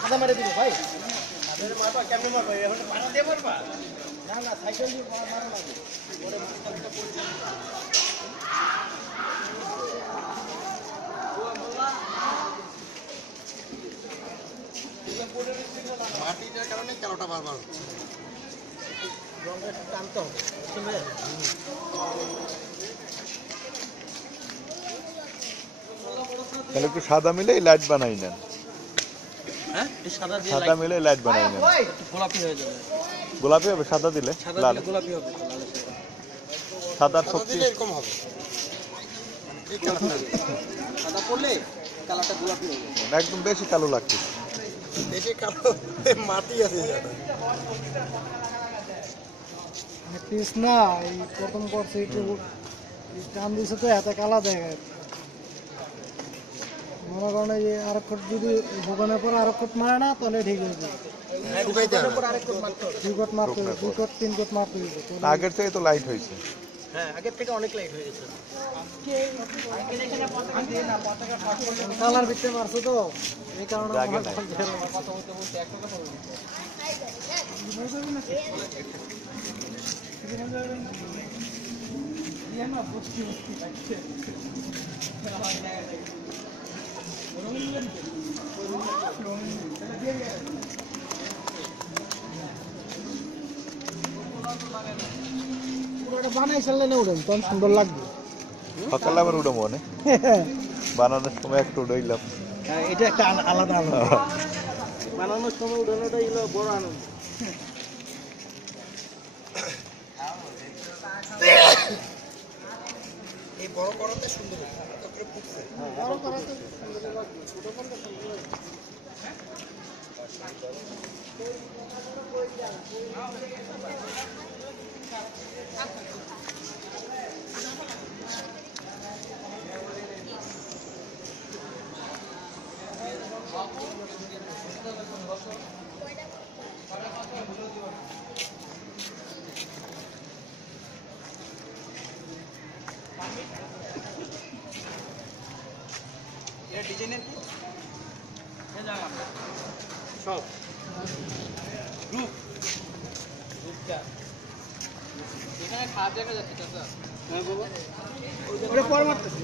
সাদা মারে দিব ভাই কেমন মারবো এখন পাড়া দিয়ে মারবা না না সাইকেল দিয়ে মারা লাগবে মাটিটার কারণে কালোটা বারবার হচ্ছে রঙটা টানতে হবে তাহলে একটু সাদা মিলে লাইট বানাই নেন। হ্যাঁ সাদা মিলে লাইট বানাই নেন। গোলাপি হয়ে যাবে। গোলাপি হবে সাদা দিলে? লাল গোলাপি হবে। সাদার শক্তি এরকম হবে। এই কালারটা সাদা করলে কালারটা গোলাপি হবে। একদম বেশি কালো লাগছে। বেশি কালো মাটি আছে জায়গাটা। পিস না এই প্রথম করছে একটু টান দিছে তো এত কালা দেখায় মনে করেন যে আরেকট যদি ভোগানোর পর আরেকট মারে না তাহলে ঠিক হয়ে যাবে। দুই কোট মারতে হবে, 2 কোট 3 কোট মারতে হবে। আগের থেকে তো লাইট হয়েছে। হ্যাঁ আগের থেকে অনেক লাইট হয়ে গেছে। কালার ভিতরে মারছে তো এই কারণে কথা বলতে বলতে এক কথা বলবো। বানাই চাললে না উঠেন তখন সুন্দর লাগবে। সকালে আবার উঠো মনে বানানোর সময় একটু উঠইলাম। এটা একটা আলাদা আনন্দ। বানানোর সময় উঠানোটাই হলো বড় আনন্দ। এই বড় করাতে সুন্দর বড় করাতে সুন্দর লাগবে ছোট করতে সুন্দর লাগবে। ডিজাইনের কি সব গ্রুপটা এখানে খাওয়া দেখা যাচ্ছে চাচা। হ্যাঁ বাবা ওটা পর মারতেছে।